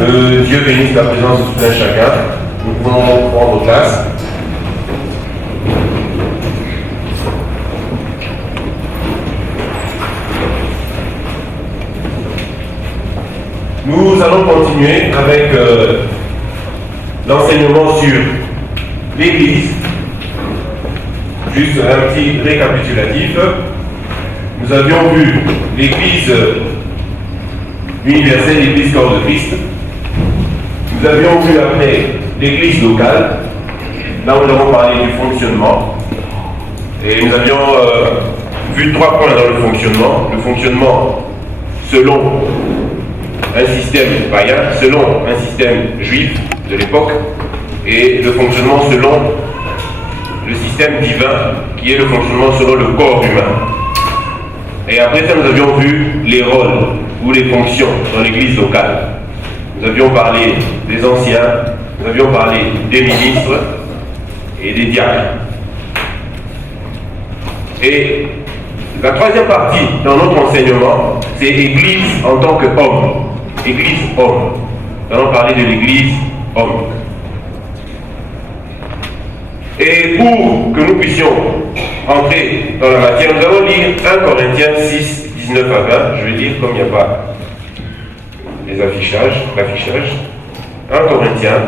Que Dieu bénisse la présence de tout un chacun. Nous pouvons prendre place. Nous allons continuer avec l'enseignement sur l'Église. Juste un petit récapitulatif. Nous avions vu l'Église universelle, l'Église corps de Christ. Nous avions vu après l'Église locale. Là, nous avons parlé du fonctionnement. Et nous avions vu 3 points dans le fonctionnement. Le fonctionnement selon un système païen, selon un système juif de l'époque, et le fonctionnement selon le système divin, qui est le fonctionnement selon le corps humain. Et après ça, nous avions vu les rôles ou les fonctions dans l'église locale. Nous avions parlé des anciens, nous avions parlé des ministres et des diacres. Et la 3e partie dans notre enseignement, c'est Église en tant qu'homme. Église homme. Nous allons parler de l'Église homme. Et pour que nous puissions entrer dans la matière, nous allons lire 1 Corinthiens 6, 19 à 20. Je vais lire comme il n'y a pas les affichages, l'affichage. 1 Corinthiens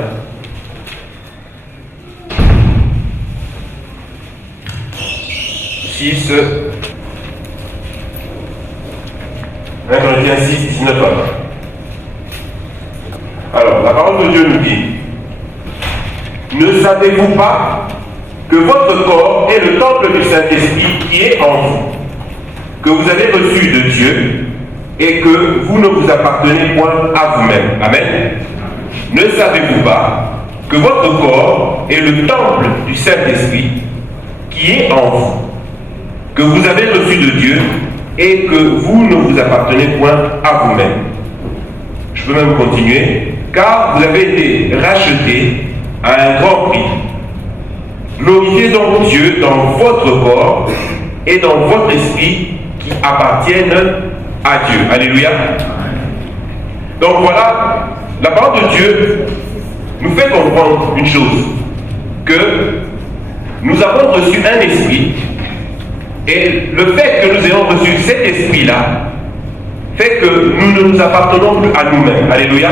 6, 1 Corinthiens 6, 19 à 20. Alors, la parole de Dieu nous dit: ne savez-vous pas que votre corps est le temple du Saint-Esprit qui est en vous, que vous avez reçu de Dieu, et que vous ne vous appartenez point à vous-même? Amen. Ne savez-vous pas que votre corps est le temple du Saint-Esprit qui est en vous, que vous avez reçu de Dieu, et que vous ne vous appartenez point à vous-même? Je peux même continuer. Car vous avez été rachetés à un grand prix. Glorifiez donc Dieu dans votre corps et dans votre esprit qui appartiennent à Dieu. Alléluia. Donc voilà, la parole de Dieu nous fait comprendre une chose, que nous avons reçu un esprit, et le fait que nous ayons reçu cet esprit-là fait que nous ne nous appartenons plus à nous-mêmes. Alléluia.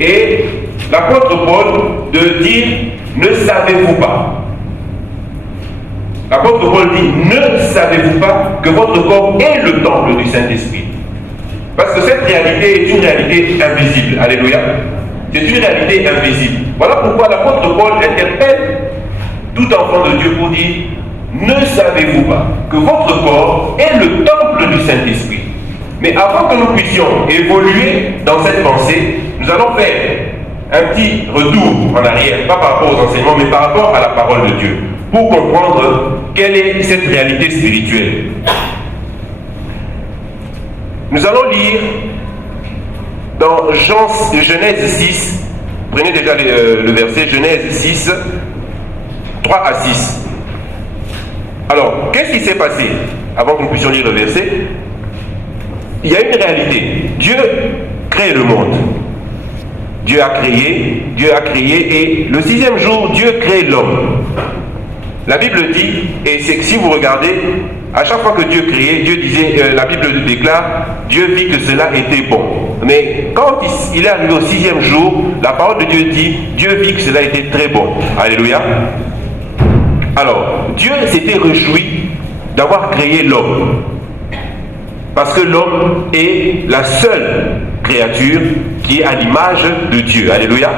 Et l'apôtre Paul de dire: ne savez-vous pas? L'apôtre Paul dit: ne savez-vous pas que votre corps est le temple du Saint-Esprit? Parce que cette réalité est une réalité invisible. Alléluia. C'est une réalité invisible. Voilà pourquoi l'apôtre Paul interpelle tout enfant de Dieu pour dire: ne savez-vous pas que votre corps est le temple du Saint-Esprit? Mais avant que nous puissions évoluer dans cette pensée, nous allons faire un petit retour en arrière, pas par rapport aux enseignements, mais par rapport à la parole de Dieu, pour comprendre quelle est cette réalité spirituelle. Nous allons lire dans Genèse 6, prenez déjà le verset, Genèse 6, 3 à 6. Alors, qu'est-ce qui s'est passé avant que nous puissions lire le verset? Il y a une réalité. Dieu crée le monde. Dieu a créé, et le 6e jour, Dieu crée l'homme. La Bible dit, et c'est que si vous regardez, à chaque fois que Dieu créait, Dieu disait, la Bible déclare, Dieu vit que cela était bon. Mais quand il est arrivé au 6e jour, la parole de Dieu dit, Dieu vit que cela était très bon. Alléluia. Alors, Dieu s'était réjoui d'avoir créé l'homme. Parce que l'homme est la seule créature qui est à l'image de Dieu. Alléluia.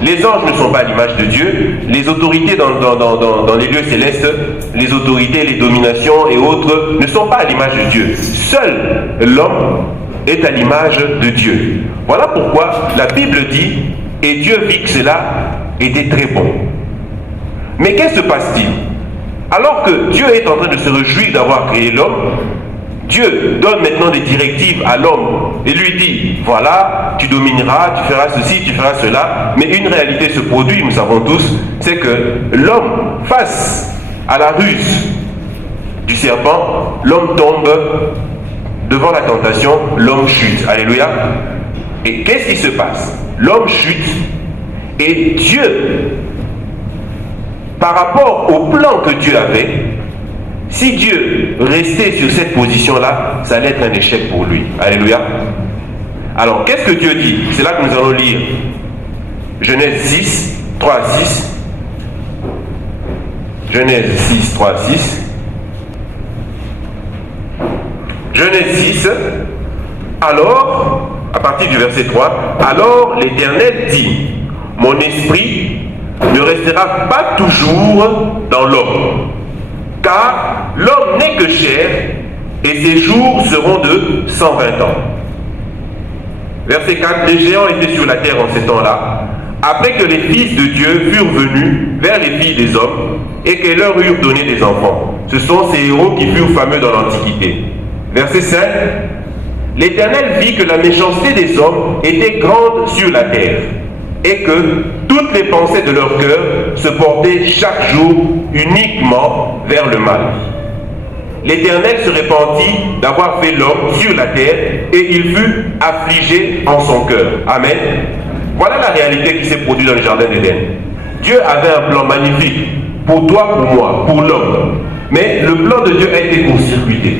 Les anges ne sont pas à l'image de Dieu. Les autorités dans les lieux célestes, les autorités, les dominations et autres ne sont pas à l'image de Dieu. Seul l'homme est à l'image de Dieu. Voilà pourquoi la Bible dit, et Dieu vit que cela était très bon. Mais qu'est-ce qui se passe-t-il? Alors que Dieu est en train de se réjouir d'avoir créé l'homme, Dieu donne maintenant des directives à l'homme et lui dit, voilà, tu domineras, tu feras ceci, tu feras cela. Mais une réalité se produit, nous savons tous, c'est que l'homme, face à la ruse du serpent, l'homme tombe devant la tentation, l'homme chute. Alléluia. Et qu'est-ce qui se passe? L'homme chute et Dieu, par rapport au plan que Dieu avait, si Dieu restait sur cette position-là, ça allait être un échec pour lui. Alléluia. Alors, qu'est-ce que Dieu dit? C'est là que nous allons lire Genèse 6, 3 à 6. Genèse 6, 3 à 6. Genèse 6, alors, à partir du verset 3, alors l'Éternel dit, mon esprit ne restera pas toujours dans l'homme, car l'homme n'est que chair, et ses jours seront de 120 ans. Verset 4, les géants étaient sur la terre en ces temps-là, après que les fils de Dieu furent venus vers les filles des hommes, et qu'elles leur eurent donné des enfants. Ce sont ces héros qui furent fameux dans l'Antiquité. Verset 5, l'Éternel vit que la méchanceté des hommes était grande sur la terre, et que toutes les pensées de leur cœur se portaient chaque jour uniquement vers le mal. L'Éternel se répandit d'avoir fait l'homme sur la terre, et il fut affligé en son cœur. Amen. Voilà la réalité qui s'est produite dans le jardin d'Éden. Dieu avait un plan magnifique pour toi, pour moi, pour l'homme. Mais le plan de Dieu a été court-circuité.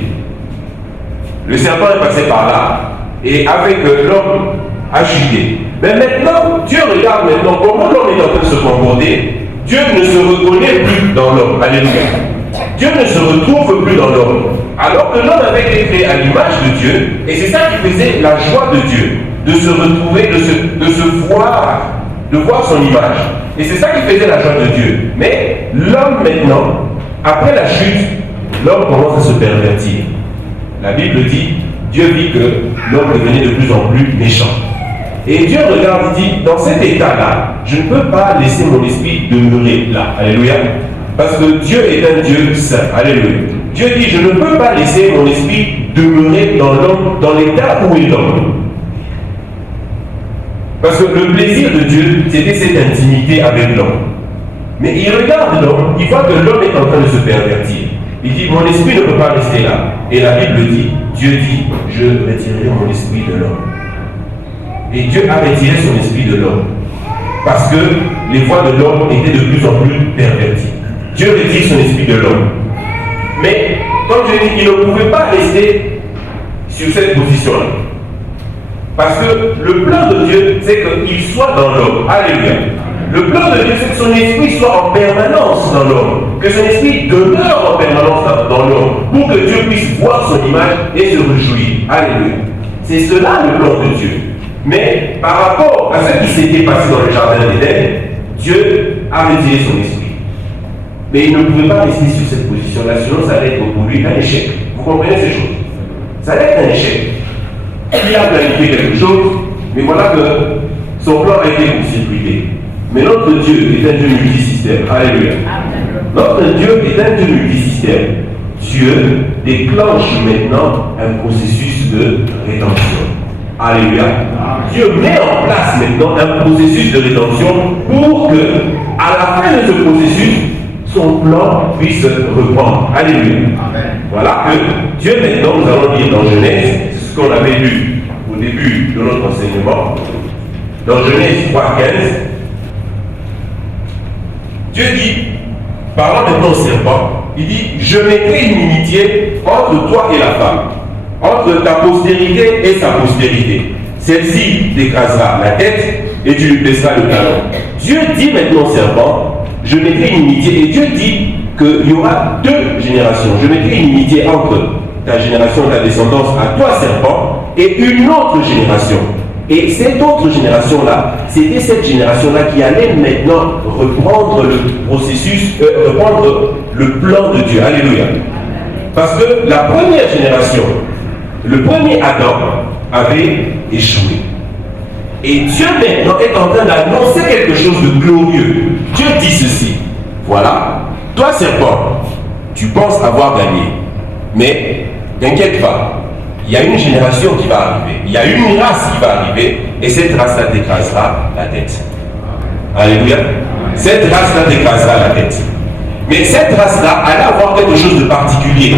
Le serpent est passé par là, et avec l'homme a chuté. Mais maintenant, Dieu regarde maintenant comment l'homme est en train de se comporter. Dieu ne se reconnaît plus dans l'homme. Alléluia. Dieu ne se retrouve plus dans l'homme. Alors que l'homme avait été créé à l'image de Dieu, et c'est ça qui faisait la joie de Dieu, de se retrouver, de se voir, de voir son image. Et c'est ça qui faisait la joie de Dieu. Mais l'homme maintenant, après la chute, l'homme commence à se pervertir. La Bible dit, Dieu vit que l'homme devenait de plus en plus méchant. Et Dieu regarde et dit, dans cet état-là, je ne peux pas laisser mon esprit demeurer là. Alléluia. Parce que Dieu est un Dieu saint. Alléluia. Dieu dit, je ne peux pas laisser mon esprit demeurer dans l'homme, dans l'état où est l'homme. Parce que le plaisir de Dieu, c'était cette intimité avec l'homme. Mais il regarde l'homme, il voit que l'homme est en train de se pervertir. Il dit, mon esprit ne peut pas rester là. Et la Bible dit, Dieu dit, je retirerai mon esprit de l'homme. Et Dieu a retiré son esprit de l'homme. Parce que les voies de l'homme étaient de plus en plus perverties. Dieu retire son esprit de l'homme. Mais, comme je dis, il ne pouvait pas rester sur cette position-là. Parce que le plan de Dieu, c'est qu'il soit dans l'homme. Alléluia. Le plan de Dieu, c'est que son esprit soit en permanence dans l'homme. Que son esprit demeure en permanence dans l'homme. Pour que Dieu puisse voir son image et se réjouir. Alléluia. C'est cela le plan de Dieu. Mais par rapport à ce qui s'était passé dans le jardin d'Éden, Dieu a retiré son esprit. Mais il ne pouvait pas rester sur cette position-là, sinon ça allait être pour lui un échec. Vous comprenez ces choses? Ça allait être un échec. Il a planifié quelque chose, mais voilà que son plan a été court-circuité. Mais notre Dieu est un Dieu multisystème. Alléluia. Notre Dieu est un Dieu multisystème. Dieu déclenche maintenant un processus de rédemption. Alléluia. Dieu met en place maintenant un processus de rédemption pour que, à la fin de ce processus, son plan puisse reprendre. Alléluia. Amen. Voilà que Dieu maintenant, nous allons lire dans Genèse, ce qu'on avait lu au début de notre enseignement, dans Genèse 3:15, Dieu dit, parlant maintenant au serpent, il dit, je mettrai une inimitié entre toi et la femme, entre ta postérité et sa postérité. Celle-ci t'écrasera la tête et tu lui blesseras le talon. Dieu dit maintenant au serpent, je mettrai une inimitié, et Dieu dit qu'il y aura deux générations. Je mettrai une inimitié entre ta génération, ta descendance, à toi serpent, et une autre génération. Et cette autre génération-là, c'était cette génération-là qui allait maintenant reprendre le processus, reprendre le plan de Dieu. Alléluia. Parce que la première génération, le premier Adam, avait échoué. Et Dieu maintenant est en train d'annoncer quelque chose de glorieux. Dieu dit ceci. Voilà, toi serpent, tu penses avoir gagné. Mais t'inquiète pas, il y a une génération qui va arriver. Il y a une race qui va arriver. Et cette race-là t'écrasera la tête. Alléluia. Cette race-là t'écrasera la tête. Mais cette race-là allait avoir quelque chose de particulier.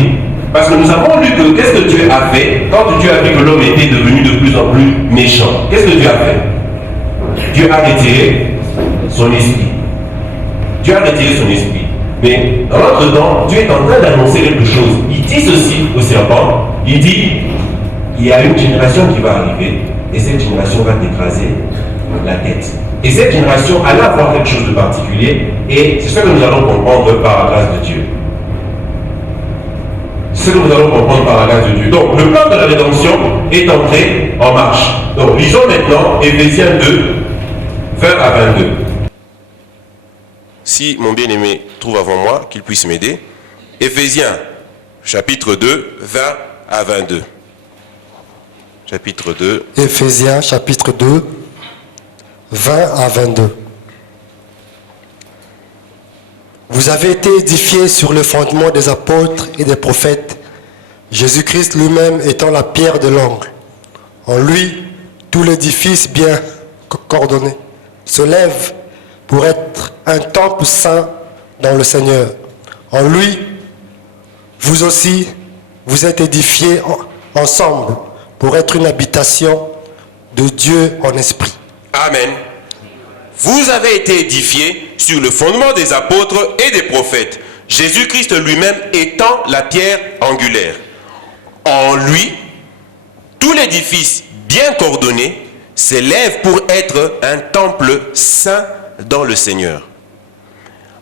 Parce que nous avons lu que qu'est-ce que Dieu a fait quand Dieu a vu que l'homme était devenu de plus en plus méchant. Qu'est-ce que Dieu a fait? Dieu a retiré son esprit. Dieu a retiré son esprit. Mais dans l'entretemps, Dieu est en train d'annoncer quelque chose. Il dit ceci au serpent. Il dit, il y a une génération qui va arriver et cette génération va t'écraser la tête. Et cette génération allait avoir quelque chose de particulier et c'est ce que nous allons comprendre par la grâce de Dieu. C'est ce que nous allons comprendre par la grâce de Dieu. Donc, le plan de la rédemption est entré en marche. Donc, lisons maintenant Éphésiens 2, 20 à 22. Si mon bien-aimé trouve avant moi, qu'il puisse m'aider. Éphésiens, chapitre 2, 20 à 22. Chapitre 2. Éphésiens, chapitre 2, 20 à 22. Vous avez été édifiés sur le fondement des apôtres et des prophètes, Jésus-Christ lui-même étant la pierre de l'angle. En lui, tout l'édifice bien coordonné se lève pour être un temple saint dans le Seigneur. En lui, vous aussi, vous êtes édifiés ensemble pour être une habitation de Dieu en esprit. Amen. Vous avez été édifiés sur le fondement des apôtres et des prophètes, Jésus-Christ lui-même étant la pierre angulaire. En lui, tout l'édifice bien coordonné s'élève pour être un temple saint dans le Seigneur.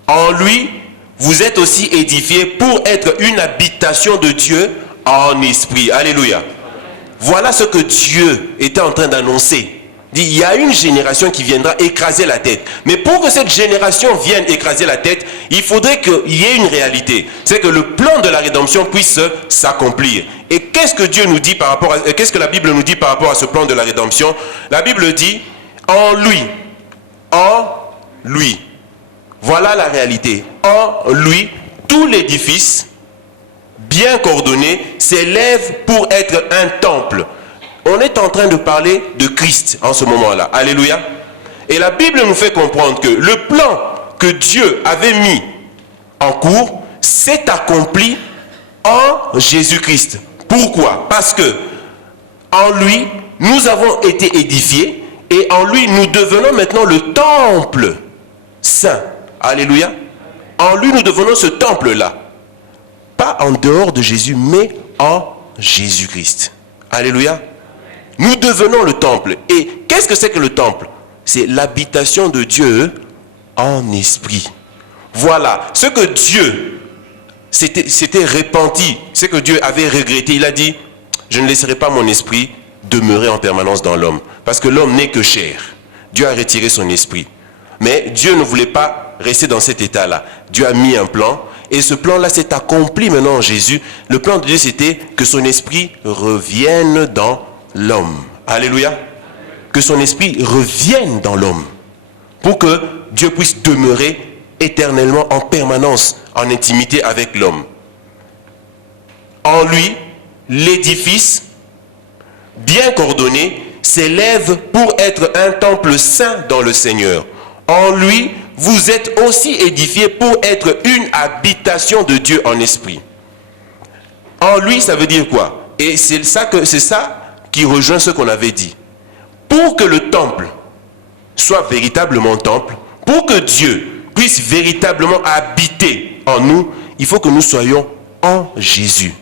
En lui, vous êtes aussi édifiés pour être une habitation de Dieu en esprit. Alléluia. Voilà ce que Dieu était en train d'annoncer. Il y a une génération qui viendra écraser la tête. Mais pour que cette génération vienne écraser la tête, il faudrait qu'il y ait une réalité. C'est que le plan de la rédemption puisse s'accomplir. Et qu'est-ce que Dieu nous dit par rapport à, qu'est-ce que la Bible nous dit par rapport à ce plan de la rédemption? La Bible dit, en lui. Voilà la réalité. En lui, tout l'édifice, bien coordonné, s'élève pour être un temple. On est en train de parler de Christ en ce moment-là. Alléluia. Et la Bible nous fait comprendre que le plan que Dieu avait mis en cours s'est accompli en Jésus-Christ. Pourquoi? Parce que en lui, nous avons été édifiés et en lui, nous devenons maintenant le temple saint. Alléluia. En lui, nous devenons ce temple-là. Pas en dehors de Jésus, mais en Jésus-Christ. Alléluia. Nous devenons le temple. Et qu'est-ce que c'est que le temple? C'est l'habitation de Dieu en esprit. Voilà. Ce que Dieu s'était repenti, ce que Dieu avait regretté, il a dit, je ne laisserai pas mon esprit demeurer en permanence dans l'homme. Parce que l'homme n'est que chair. Dieu a retiré son esprit. Mais Dieu ne voulait pas rester dans cet état-là. Dieu a mis un plan. Et ce plan-là s'est accompli maintenant en Jésus. Le plan de Dieu, c'était que son esprit revienne dans l'homme. Alléluia. Que son esprit revienne dans l'homme. Pour que Dieu puisse demeurer éternellement en permanence, en intimité avec l'homme. En lui, l'édifice, bien coordonné, s'élève pour être un temple saint dans le Seigneur. En lui, vous êtes aussi édifiés pour être une habitation de Dieu en esprit. En lui, ça veut dire quoi? Et c'est ça qui rejoint ce qu'on avait dit. Pour que le temple soit véritablement temple, pour que Dieu puisse véritablement habiter en nous, il faut que nous soyons en Jésus.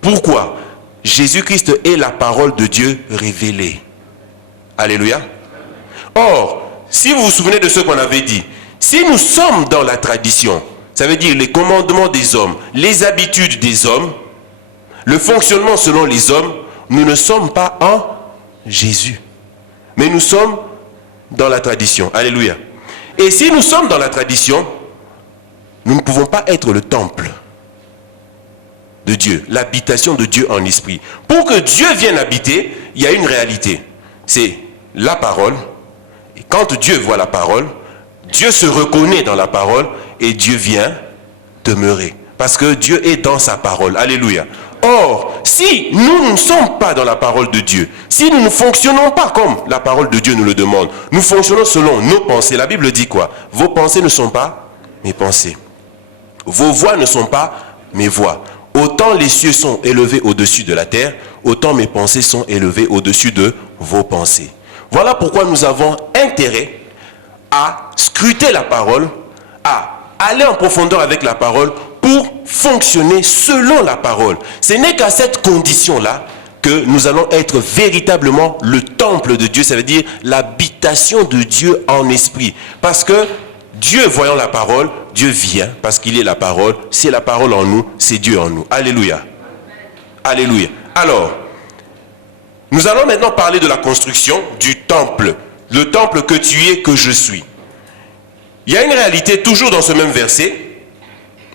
Pourquoi? Jésus-Christ est la parole de Dieu révélée. Alléluia. Or, si vous vous souvenez de ce qu'on avait dit, si nous sommes dans la tradition, ça veut dire les commandements des hommes, les habitudes des hommes, le fonctionnement selon les hommes, nous ne sommes pas en Jésus. Mais nous sommes dans la tradition. Alléluia. Et si nous sommes dans la tradition, nous ne pouvons pas être le temple de Dieu, l'habitation de Dieu en esprit. Pour que Dieu vienne habiter, il y a une réalité. C'est la parole. Et quand Dieu voit la parole, Dieu se reconnaît dans la parole et Dieu vient demeurer. Parce que Dieu est dans sa parole. Alléluia. Or, si nous ne sommes pas dans la parole de Dieu, si nous ne fonctionnons pas comme la parole de Dieu nous le demande, nous fonctionnons selon nos pensées. La Bible dit quoi? Vos pensées ne sont pas mes pensées. Vos voies ne sont pas mes voies. Autant les cieux sont élevés au-dessus de la terre, autant mes pensées sont élevées au-dessus de vos pensées. Voilà pourquoi nous avons intérêt à scruter la parole, à aller en profondeur avec la parole pour fonctionner selon la parole. Ce n'est qu'à cette condition-là que nous allons être véritablement le temple de Dieu, ça veut dire l'habitation de Dieu en esprit. Parce que Dieu, voyant la parole, Dieu vient parce qu'il est la parole. C'est la parole en nous, c'est Dieu en nous. Alléluia. Alléluia. Alors, nous allons maintenant parler de la construction du temple. Le temple que tu es, que je suis. Il y a une réalité toujours dans ce même verset.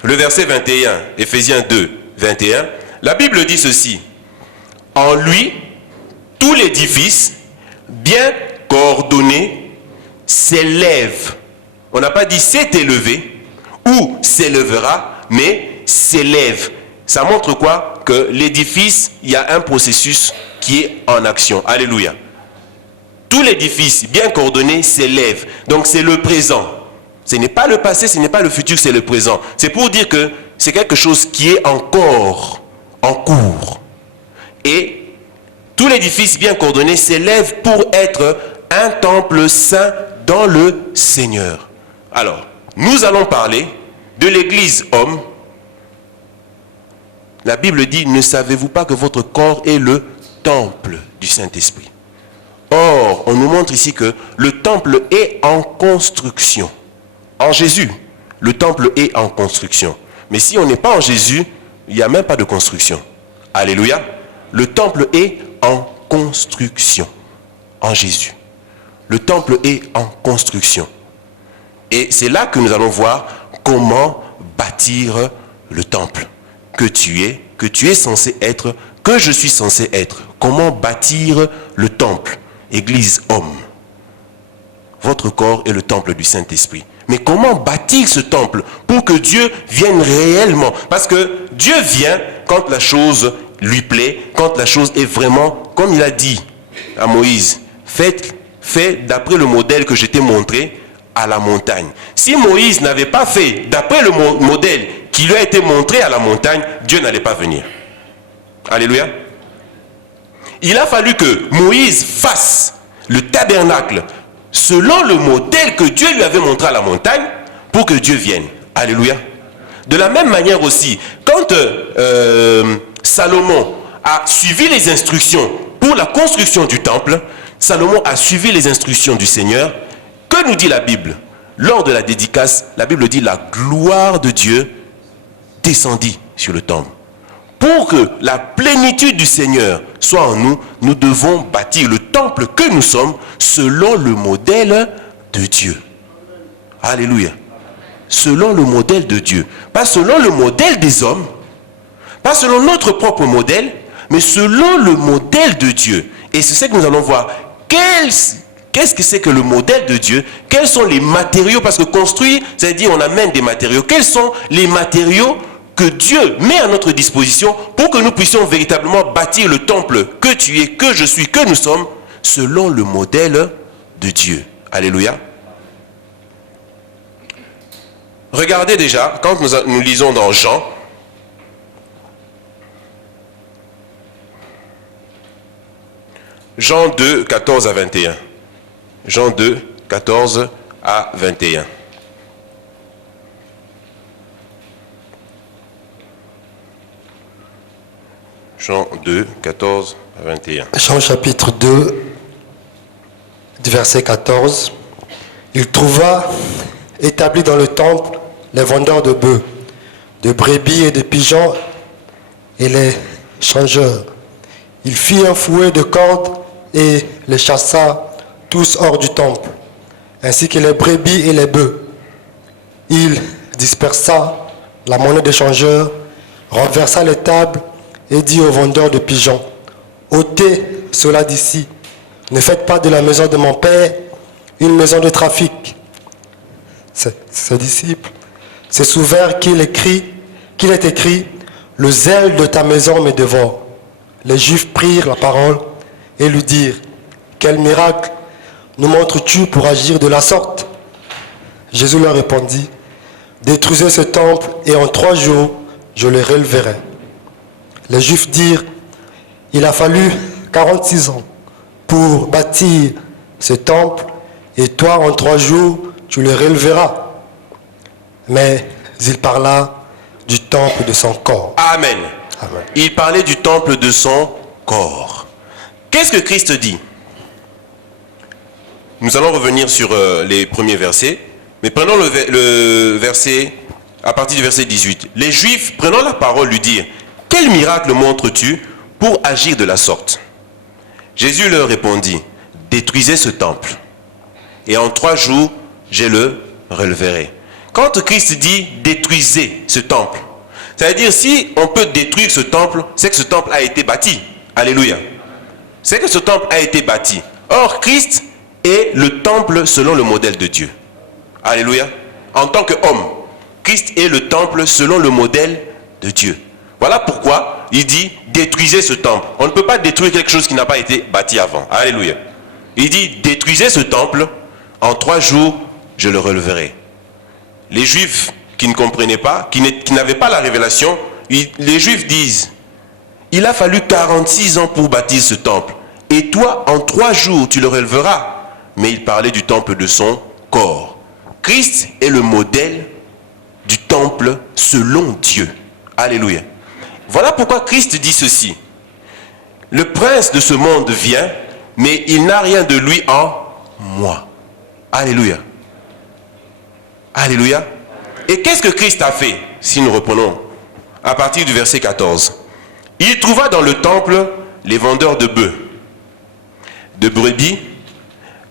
Le verset 21, Éphésiens 2, 21. La Bible dit ceci. En lui, tout l'édifice, bien coordonné, s'élève. On n'a pas dit s'est élevé ou s'élèvera, mais s'élève. Ça montre quoi? Que l'édifice, il y a un processus qui est en action. Alléluia. Tout l'édifice bien coordonné s'élève. Donc c'est le présent. Ce n'est pas le passé, ce n'est pas le futur, c'est le présent. C'est pour dire que c'est quelque chose qui est encore en cours. Et tout l'édifice bien coordonné s'élève pour être un temple saint dans le Seigneur. Alors, nous allons parler de l'église homme. La Bible dit, ne savez-vous pas que votre corps est le temple du Saint-Esprit? Or, on nous montre ici que le temple est en construction. En Jésus, le temple est en construction. Mais si on n'est pas en Jésus, il n'y a même pas de construction. Alléluia. Le temple est en construction. En Jésus. Le temple est en construction. Et c'est là que nous allons voir comment bâtir le temple que tu es censé être, que je suis censé être. Comment bâtir le temple, église homme. Votre corps est le temple du Saint-Esprit. Mais comment bâtir ce temple pour que Dieu vienne réellement? Parce que Dieu vient quand la chose lui plaît, quand la chose est vraiment, comme il a dit à Moïse, fais d'après le modèle que je t'ai montré à la montagne. Si Moïse n'avait pas fait d'après le modèle qui lui a été montré à la montagne, Dieu n'allait pas venir. Alléluia. Il a fallu que Moïse fasse le tabernacle selon le modèle que Dieu lui avait montré à la montagne pour que Dieu vienne. Alléluia. De la même manière aussi, quand Salomon a suivi les instructions pour la construction du temple, Salomon a suivi les instructions du Seigneur. Que nous dit la Bible? Lors de la dédicace, la Bible dit la gloire de Dieu descendit sur le temple. Pour que la plénitude du Seigneur soit en nous, nous devons bâtir le temple que nous sommes selon le modèle de Dieu. Alléluia. Selon le modèle de Dieu. Pas selon le modèle des hommes, pas selon notre propre modèle, mais selon le modèle de Dieu. Et c'est ce que nous allons voir. Qu'est-ce que c'est que le modèle de Dieu? Quels sont les matériaux? Parce que construire, c'est-à-dire on amène des matériaux. Quels sont les matériaux que Dieu met à notre disposition pour que nous puissions véritablement bâtir le temple que tu es, que je suis, que nous sommes, selon le modèle de Dieu. Alléluia. Regardez déjà, quand nous lisons dans Jean 2, 14 à 21. Jean 2, 14 à 21. Jean 2, 14 à 21. Jean chapitre 2, du verset 14. Il trouva établis dans le temple les vendeurs de bœufs, de brebis et de pigeons et les changeurs. Il fit un fouet de cordes et les chassa tous hors du temple, ainsi que les brebis et les bœufs. Il dispersa la monnaie des changeurs, renversa les tables et dit aux vendeurs de pigeons, « ôtez cela d'ici, ne faites pas de la maison de mon père une maison de trafic. » Ses disciples se souvinrent qu'il est écrit, « Le zèle de ta maison me dévore. » Les Juifs prirent la parole et lui dirent, « Quel miracle nous montres-tu pour agir de la sorte ?» Jésus leur répondit, « Détruisez ce temple et en 3 jours, je le relèverai. Les Juifs dirent, il a fallu 46 ans pour bâtir ce temple, et toi, en 3 jours, tu le relèveras. Mais il parla du temple de son corps. Amen. Amen. Il parlait du temple de son corps. Qu'est-ce que Christ dit? Nous allons revenir sur les premiers versets, mais prenons le verset, à partir du verset 18. Les Juifs, prenant la parole, lui dirent, « Quel miracle montres-tu pour agir de la sorte ?» Jésus leur répondit, « Détruisez ce temple, et en 3 jours, je le relèverai. » Quand Christ dit « détruisez ce temple », ça veut dire si on peut détruire ce temple, c'est que ce temple a été bâti. Alléluia. C'est que ce temple a été bâti. Or, Christ est le temple selon le modèle de Dieu. Alléluia. En tant qu'homme, Christ est le temple selon le modèle de Dieu. Voilà pourquoi il dit détruisez ce temple. On ne peut pas détruire quelque chose qui n'a pas été bâti avant. Alléluia. Il dit détruisez ce temple, en 3 jours, je le relèverai. Les Juifs qui ne comprenaient pas, qui n'avaient pas la révélation, les Juifs disent il a fallu 46 ans pour bâtir ce temple. Et toi, en 3 jours, tu le relèveras. Mais il parlait du temple de son corps. Christ est le modèle du temple selon Dieu. Alléluia. Voilà pourquoi Christ dit ceci. Le prince de ce monde vient, mais il n'a rien de lui en moi. Alléluia. Alléluia. Et qu'est-ce que Christ a fait, si nous reprenons à partir du verset 14? Il trouva dans le temple les vendeurs de bœufs, de brebis,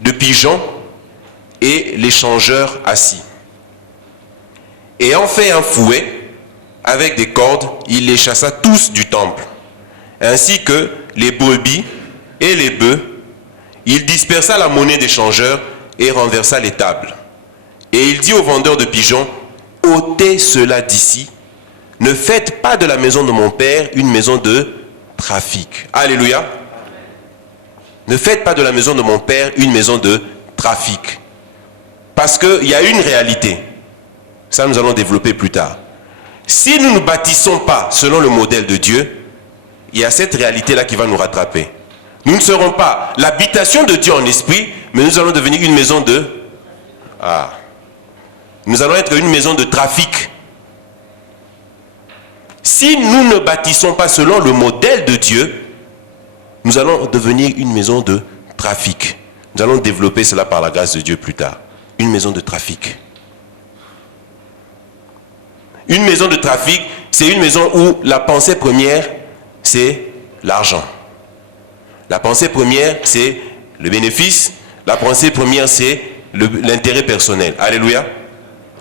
de pigeons et les changeurs assis. Ayant fait un fouet avec des cordes, il les chassa tous du temple, ainsi que les brebis et les bœufs. Il dispersa la monnaie des changeurs et renversa les tables. Et il dit aux vendeurs de pigeons, ôtez cela d'ici, ne faites pas de la maison de mon père une maison de trafic. Alléluia. Ne faites pas de la maison de mon père une maison de trafic. Parce qu'il y a une réalité. Ça, nous allons développer plus tard. Si nous ne bâtissons pas selon le modèle de Dieu, il y a cette réalité-là qui va nous rattraper. Nous ne serons pas l'habitation de Dieu en esprit, mais nous allons devenir une maison de... Nous allons être une maison de trafic. Si nous ne bâtissons pas selon le modèle de Dieu, nous allons devenir une maison de trafic. Nous allons développer cela par la grâce de Dieu plus tard. Une maison de trafic. Une maison de trafic, c'est une maison où la pensée première, c'est l'argent. La pensée première, c'est le bénéfice. La pensée première, c'est l'intérêt personnel. Alléluia.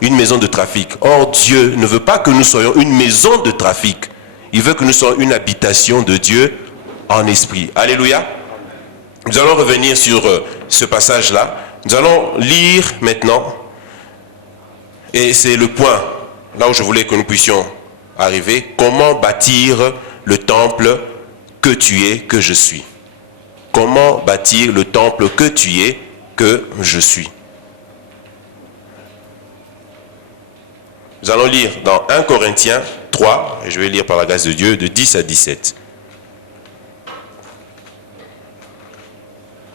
Une maison de trafic. Or, Dieu ne veut pas que nous soyons une maison de trafic. Il veut que nous soyons une habitation de Dieu en esprit. Alléluia. Nous allons revenir sur ce passage-là. Nous allons lire maintenant. Et c'est le point, là où je voulais que nous puissions arriver. Comment bâtir le temple que tu es, que je suis. Comment bâtir le temple que tu es, que je suis. Nous allons lire dans 1 Corinthiens 3, et je vais lire par la grâce de Dieu, de 10 à 17.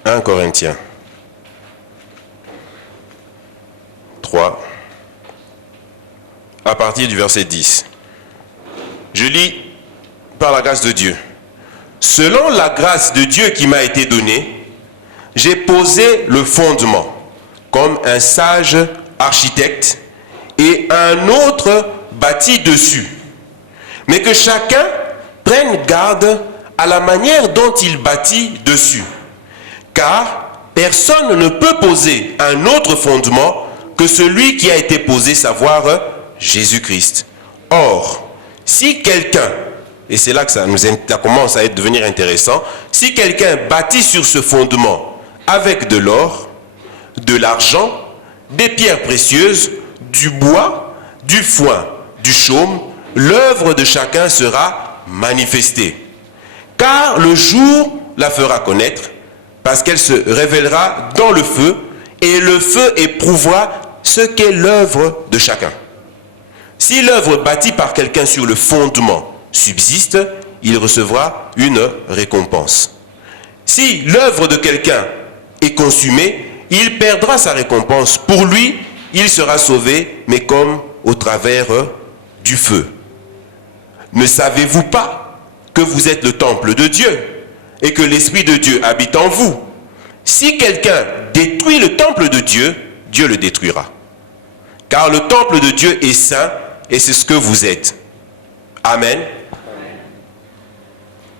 1 Corinthiens 3, à partir du verset 10. Je lis par la grâce de Dieu. Selon la grâce de Dieu qui m'a été donnée, j'ai posé le fondement comme un sage architecte et un autre bâtit dessus. Mais que chacun prenne garde à la manière dont il bâtit dessus. Car personne ne peut poser un autre fondement que celui qui a été posé, savoir Jésus-Christ. Or, si quelqu'un, et c'est là que ça commence à devenir intéressant, si quelqu'un bâtit sur ce fondement avec de l'or, de l'argent, des pierres précieuses, du bois, du foin, du chaume, l'œuvre de chacun sera manifestée. Car le jour la fera connaître, parce qu'elle se révélera dans le feu, et le feu éprouvera ce qu'est l'œuvre de chacun. Si l'œuvre bâtie par quelqu'un sur le fondement subsiste, il recevra une récompense. Si l'œuvre de quelqu'un est consumée, il perdra sa récompense. Pour lui, il sera sauvé, mais comme au travers du feu. Ne savez-vous pas que vous êtes le temple de Dieu et que l'Esprit de Dieu habite en vous? Si quelqu'un détruit le temple de Dieu, Dieu le détruira. Car le temple de Dieu est saint et c'est ce que vous êtes. Amen.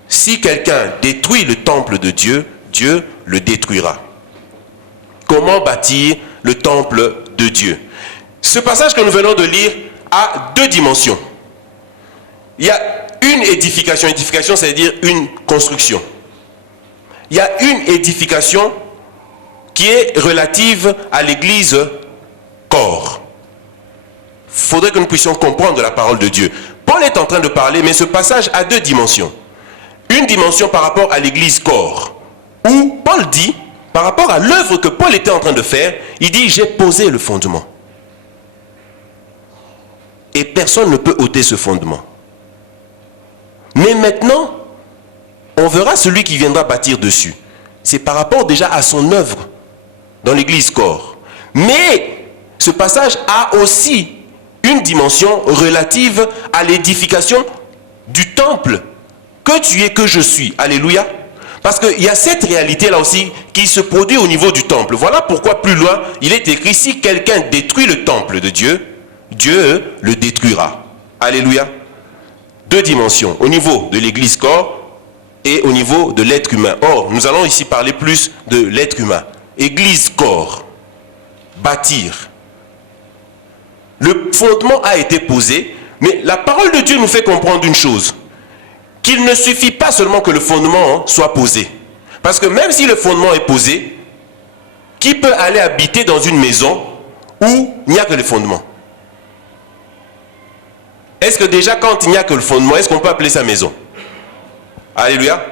Si quelqu'un détruit le temple de Dieu, Dieu le détruira. Comment bâtir le temple de Dieu? Ce passage que nous venons de lire a deux dimensions. Il y a une édification. Édification, c'est-à-dire une construction. Il y a une édification qui est relative à l'église corps. Il faudrait que nous puissions comprendre la parole de Dieu. Paul est en train de parler, mais ce passage a deux dimensions. Une dimension par rapport à l'église corps, où Paul dit, par rapport à l'œuvre que Paul était en train de faire, il dit, j'ai posé le fondement. Et personne ne peut ôter ce fondement. Mais maintenant, on verra celui qui viendra bâtir dessus. C'est par rapport déjà à son œuvre dans l'église corps. Mais ce passage a aussi une dimension relative à l'édification du temple. Que tu es, que je suis. Alléluia. Parce qu'il y a cette réalité-là aussi qui se produit au niveau du temple. Voilà pourquoi plus loin, il est écrit, si quelqu'un détruit le temple de Dieu, Dieu le détruira. Alléluia. Deux dimensions, au niveau de l'église corps et au niveau de l'être humain. Or, nous allons ici parler plus de l'être humain. Église corps, bâtir. Le fondement a été posé, mais la parole de Dieu nous fait comprendre une chose. Qu'il ne suffit pas seulement que le fondement soit posé. Parce que même si le fondement est posé, qui peut aller habiter dans une maison où il n'y a que le fondement? Est-ce que déjà quand il n'y a que le fondement, est-ce qu'on peut appeler ça maison? Alléluia.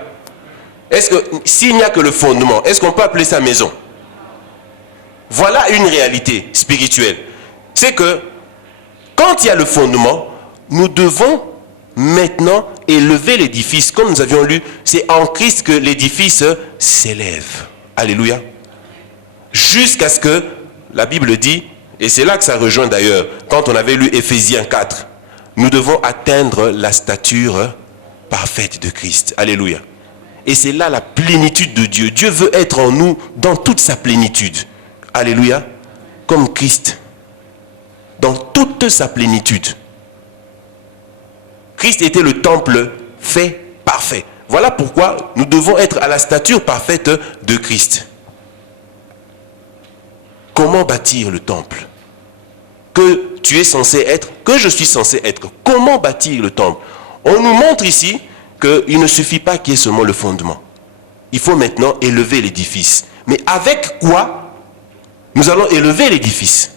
Est-ce que s'il n'y a que le fondement, est-ce qu'on peut appeler ça maison? Voilà une réalité spirituelle. C'est que quand il y a le fondement, nous devons maintenant élever l'édifice. Comme nous avions lu, c'est en Christ que l'édifice s'élève. Alléluia. Jusqu'à ce que, la Bible dit, et c'est là que ça rejoint d'ailleurs, quand on avait lu Éphésiens 4, nous devons atteindre la stature parfaite de Christ. Alléluia. Et c'est là la plénitude de Dieu. Dieu veut être en nous dans toute sa plénitude. Alléluia. Comme Christ. Dans toute sa plénitude. Christ était le temple fait parfait. Voilà pourquoi nous devons être à la stature parfaite de Christ. Comment bâtir le temple que tu es censé être, que je suis censé être? Comment bâtir le temple? On nous montre ici qu'il ne suffit pas qu'il y ait seulement le fondement. Il faut maintenant élever l'édifice. Mais avec quoi nous allons élever l'édifice?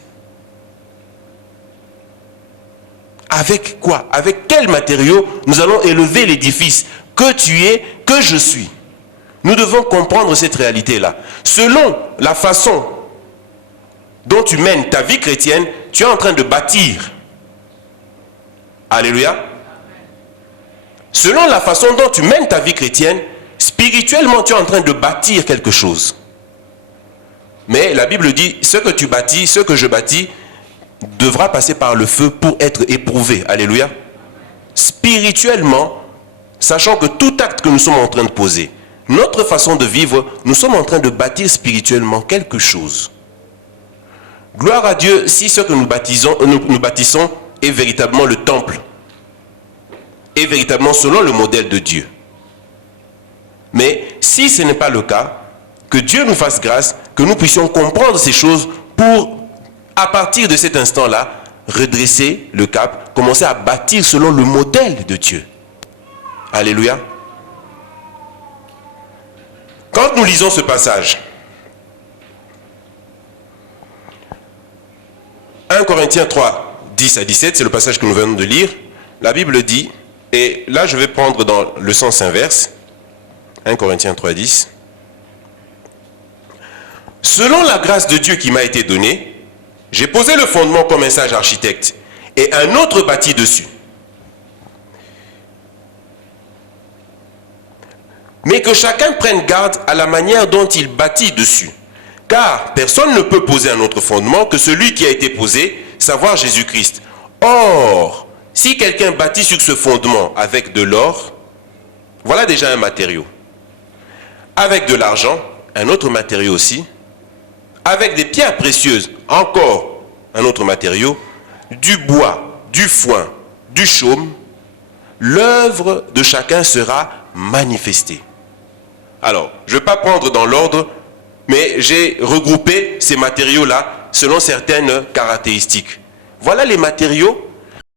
Avec quoi? Avec quel matériau nous allons élever l'édifice? Que tu es, que je suis. Nous devons comprendre cette réalité-là. Selon la façon dont tu mènes ta vie chrétienne, tu es en train de bâtir. Alléluia. Selon la façon dont tu mènes ta vie chrétienne, spirituellement, tu es en train de bâtir quelque chose. Mais la Bible dit, ce que tu bâtis, ce que je bâtis, devra passer par le feu pour être éprouvé. Alléluia. Spirituellement, sachant que tout acte que nous sommes en train de poser, notre façon de vivre, nous sommes en train de bâtir spirituellement quelque chose. Gloire à Dieu si ce que nous bâtissons est véritablement le temple. Est véritablement selon le modèle de Dieu. Mais si ce n'est pas le cas, que Dieu nous fasse grâce, que nous puissions comprendre ces choses pour, à partir de cet instant-là, redresser le cap, commencer à bâtir selon le modèle de Dieu. Alléluia. Quand nous lisons ce passage, 1 Corinthiens 3, 10 à 17, c'est le passage que nous venons de lire, la Bible dit, et là je vais prendre dans le sens inverse, 1 Corinthiens 3, 10, selon la grâce de Dieu qui m'a été donnée, j'ai posé le fondement comme un sage architecte, et un autre bâtit dessus. Mais que chacun prenne garde à la manière dont il bâtit dessus. Car personne ne peut poser un autre fondement que celui qui a été posé, savoir Jésus-Christ. Or, si quelqu'un bâtit sur ce fondement avec de l'or, voilà déjà un matériau. Avec de l'argent, un autre matériau aussi. Avec des pierres précieuses, encore un autre matériau. Du bois, du foin, du chaume. L'œuvre de chacun sera manifestée. Alors, je ne vais pas prendre dans l'ordre, mais j'ai regroupé ces matériaux-là selon certaines caractéristiques. Voilà les matériaux